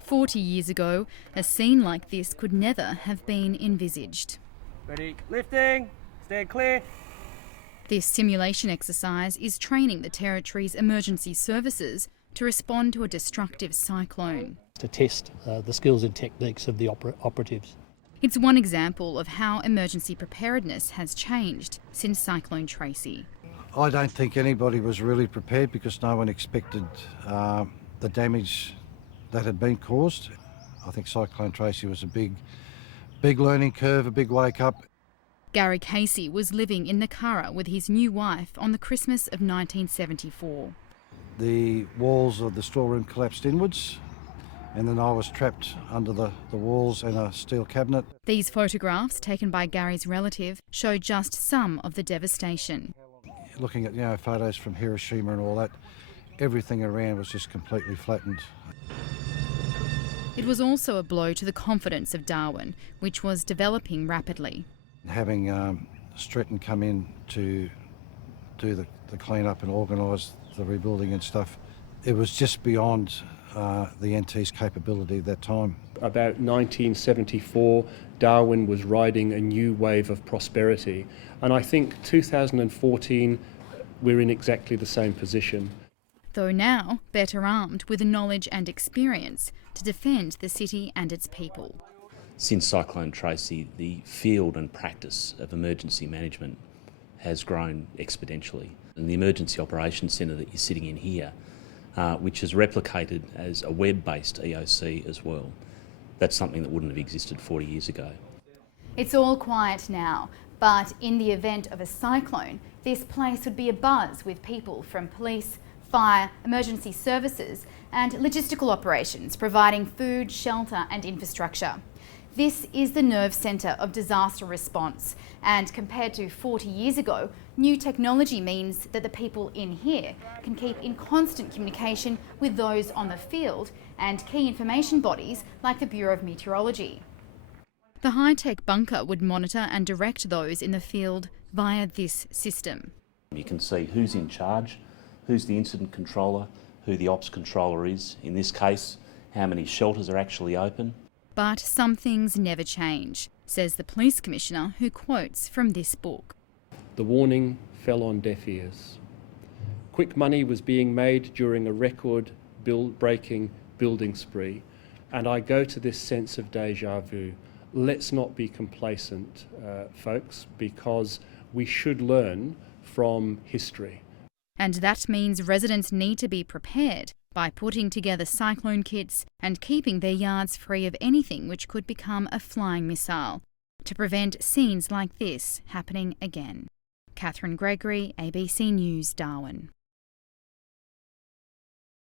40 years ago, a scene like this could never have been envisaged. Ready, lifting, stand clear. This simulation exercise is training the Territory's emergency services to respond to a destructive cyclone. To test the skills and techniques of the operatives. It's one example of how emergency preparedness has changed since Cyclone Tracy. I don't think anybody was really prepared because no one expected the damage that had been caused. I think Cyclone Tracy was a big learning curve, a big wake up. Gary Casey was living in Nakara with his new wife on the Christmas of 1974. The walls of the storeroom collapsed inwards, and then I was trapped under the walls in a steel cabinet. These photographs, taken by Gary's relative, show just some of the devastation. Looking at photos from Hiroshima and all that, everything around was just completely flattened. It was also a blow to the confidence of Darwin, which was developing rapidly. Having Stretton come in to do the clean-up and organise the rebuilding and stuff, it was just beyond the NT's capability at that time. About 1974, Darwin was riding a new wave of prosperity, and I think 2014 we're in exactly the same position. Though now better armed with the knowledge and experience to defend the city and its people. Since Cyclone Tracy, the field and practice of emergency management has grown exponentially. And the Emergency Operations Centre that you're sitting in here, which is replicated as a web-based EOC as well, that's something that wouldn't have existed 40 years ago. It's all quiet now, but in the event of a cyclone, this place would be abuzz with people from police, fire, emergency services and logistical operations providing food, shelter and infrastructure. This is the nerve centre of disaster response, and compared to 40 years ago, new technology means that the people in here can keep in constant communication with those on the field and key information bodies like the Bureau of Meteorology. The high-tech bunker would monitor and direct those in the field via this system. You can see who's in charge, who's the incident controller, who the ops controller is, in this case, how many shelters are actually open. But some things never change, says the Police Commissioner, who quotes from this book. The warning fell on deaf ears. Quick money was being made during a record-breaking building spree, and I go to this sense of déjà vu. Let's not be complacent, folks, because we should learn from history. And that means residents need to be prepared by putting together cyclone kits and keeping their yards free of anything which could become a flying missile, to prevent scenes like this happening again. Catherine Gregory, ABC News, Darwin.